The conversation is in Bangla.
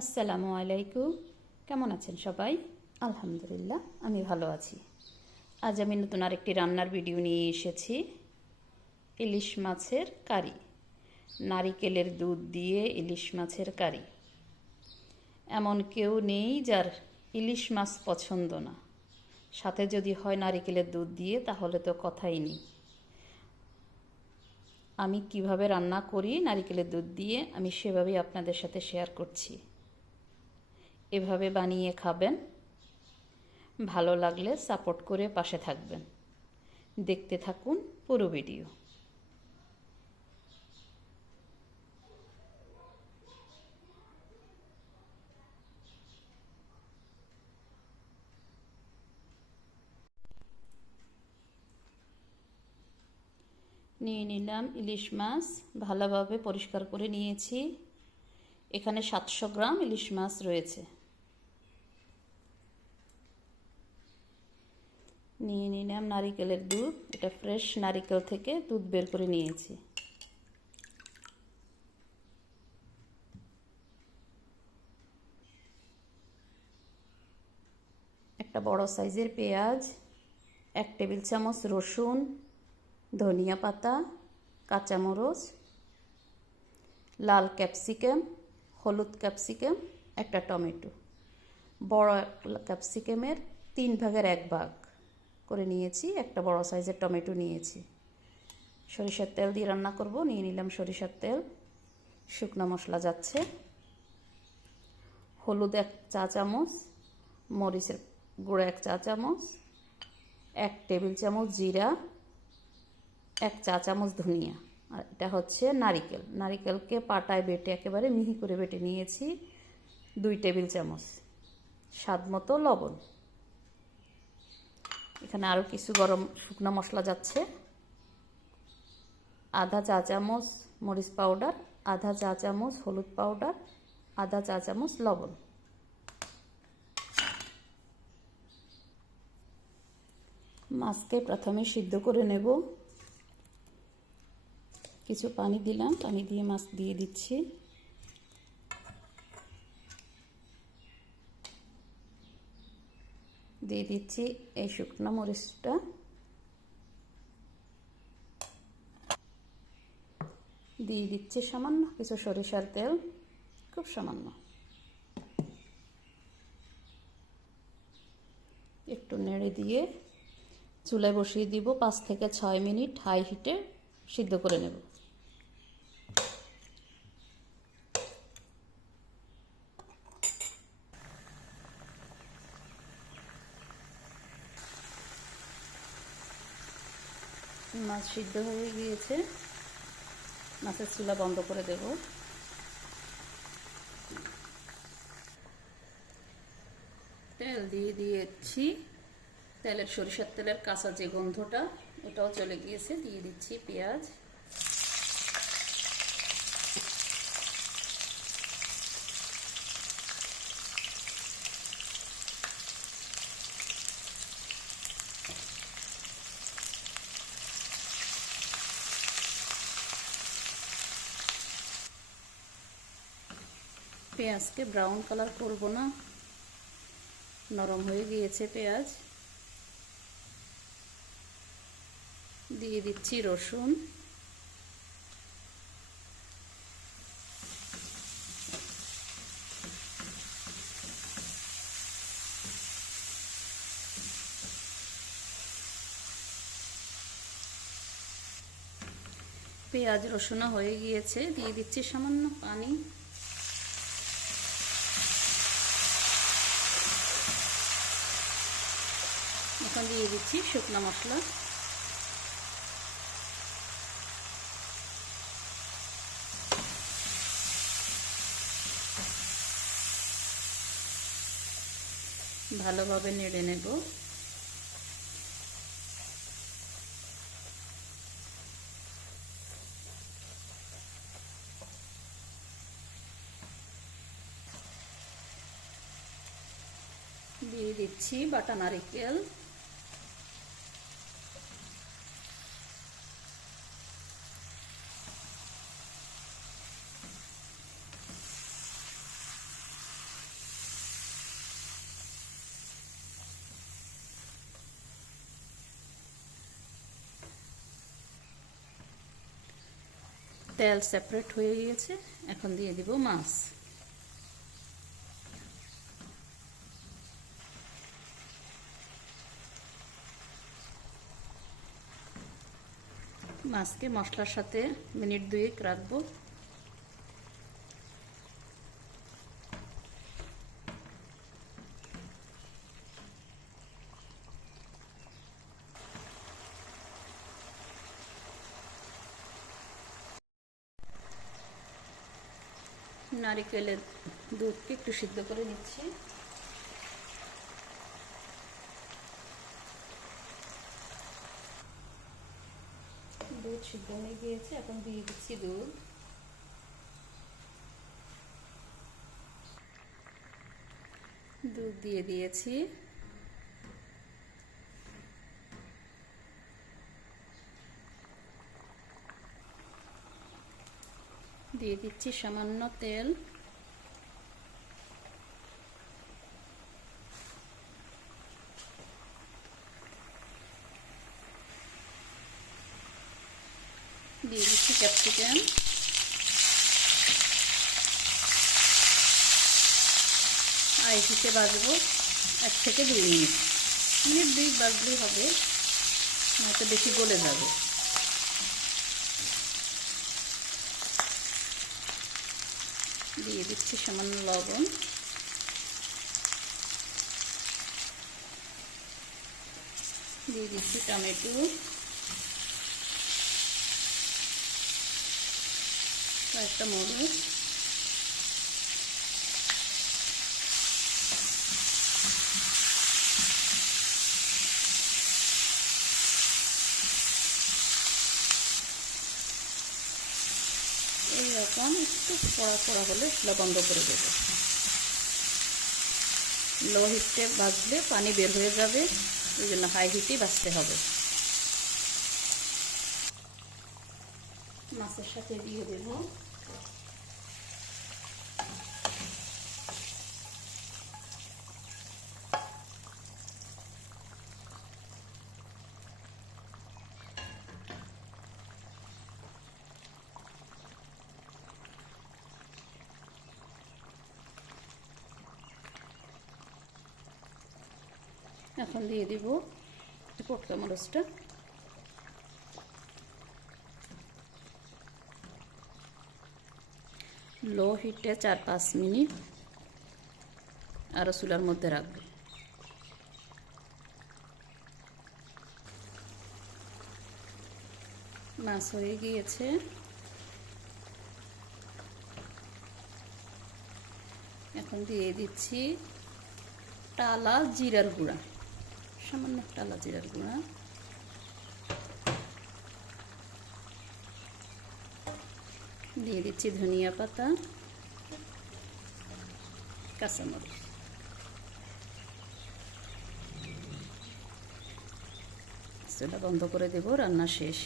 আসসালামু আলাইকুম। কেমন আছেন সবাই? আলহামদুলিল্লাহ, আমি ভালো আছি। আজ আমি নতুন আরেকটি রান্নার ভিডিও নিয়ে এসেছি। ইলিশ মাছের কারি, নারিকেলের দুধ দিয়ে ইলিশ মাছের কারি। এমন কেউ নেই যার ইলিশ মাছ পছন্দ না। সাথে যদি হয় নারিকেলের দুধ দিয়ে, তাহলে তো কথাই নেই। আমি কিভাবে রান্না করি নারিকেলের দুধ দিয়ে, আমি সেভাবেই আপনাদের সাথে শেয়ার করছি। এভাবে বানিয়ে খাবেন। ভালো লাগলে সাপোর্ট করে পাশে থাকবেন। দেখতে থাকুন পুরো ভিডিও। নিয়ে নিলাম ইলিশ মাছ, ভালোভাবে পরিষ্কার করে নিয়েছি। এখানে 700 গ্রাম ইলিশ মাছ রয়েছে। নিয়ে নিলাম নারিকেলের দুধ, এটা ফ্রেশ নারিকেল থেকে দুধ বের করে নিয়েছি। একটা বড় সাইজের পেঁয়াজ, 1 টেবিল চামচ রসুন, ধনিয়া পাতা, কাঁচামরিচ, লাল ক্যাপসিকাম, হলুদ ক্যাপসিকাম, একটা টমেটো। বড় ক্যাপসিকামের 3 ভাগের 1 ভাগ করে নিয়েছি। একটা বড় সাইজের টমেটো নিয়েছি। সরিষার তেল দিয়ে রান্না করব। নিয়ে নিলাম সরিষার তেল। শুকনো মশলা যাচ্ছে, হলুদ 1 চা চামচ, মরিচের গুঁড়া 1 চা চামচ, 1 টেবিল চামচ জিরা, 1 চা চামচ ধনিয়া। আর এটা হচ্ছে নারিকেল। নারিকেলকে পাটায় বেটে একেবারে মিহি করে বেটে নিয়েছি। 2 টেবিল চামচ। স্বাদ মতো লবণ। এখানে আরও কিছু গরম শুকনো মশলা যাচ্ছে। আধা চা চামচ মরিচ পাউডার, আধা চা চামচ হলুদ পাউডার, আধা চা চামচ লবণ। মাছকে প্রথমে সিদ্ধ করে নেব। কিছু পানি দিলাম, পানি দিয়ে মাছ দিয়ে দিচ্ছি। দিয়ে দিচ্ছি এই শুকনো মরিচটা। দিয়ে দিচ্ছি সামান্য কিছু সরিষার তেল, খুব সামান্য। একটু নেড়ে দিয়ে চুলায় বসিয়ে দিব। 5 থেকে 6 মিনিট হাই হিটে সিদ্ধ করে নেব। মাছ সিদ্ধ হয়ে গিয়েছে। মাছের চুলা বন্ধ করে দেব। তেল দিয়ে দিয়েছি। তেলের সরিষার তেলের কাঁচা যে গন্ধটা, ওটাও চলে গিয়েছে। দিয়ে দিচ্ছি পেঁয়াজ, পেঁয়াজকে ব্রাউন কালার করব না, নরম হয়ে গিয়েছে পেঁয়াজ। দিয়ে দিচ্ছি রসুন, পেঁয়াজ রসুন হয়ে গিয়েছে। দিয়ে দিচ্ছি সামান্য পানি। এখন দিয়ে দিচ্ছি শুকনো মশলা। ভালোভাবে নেড়ে নেব। দিয়ে দিচ্ছি বাটা নারকেল, তেল সেপারেট হয়ে গিয়েছে। এখন দিয়ে দিব মাছ। মাছকে মশলার সাথে মিনিট 2 রাখবো। নারিকেলের দুধকে একটু সিদ্ধ করে নিচ্ছি। দুধ সিদ্ধ হয়ে গিয়েছে, এখন দিয়ে দিচ্ছি দুধ। দুধ দিয়ে দিয়েছি। দিয়ে দিচ্ছি সামান্য তেল। দিয়ে দিচ্ছি ক্যাপসিকাম। আই হিটে ভাজবো 1 থেকে 2 মিনিট। মিনিট 2 ভাজলেই হবে, নয়তো বেশি গলে যাবে। দিয়ে দিচ্ছি সামান্য লবণ। দিয়ে দিচ্ছি টমেটো, কয়েকটা মরিচ, এইরকম একটু কড়া কড়া হলে চুলা বন্ধ করে দেব। লো হিটে ভাজলে পানি বের হয়ে যাবে, ওই জন্য হাই হিটেই ভাজতে হবে। মাছের সাথে দিয়ে দেব। এখন দিয়ে দিব পটকা মরিচটা। লো হিটে 4-5 মিনিট আরও চুলার মধ্যে রাখবে। মাছ হয়ে গিয়েছে। এখন দিয়ে দিচ্ছি টালা জিরার গুঁড়া, সামান্য টালা জিরার গুঁড়া। দিয়ে দিচ্ছি ধনিয়া পাতা, কাঁচামরিচ। চুলা বন্ধ করে দেব, রান্না শেষ।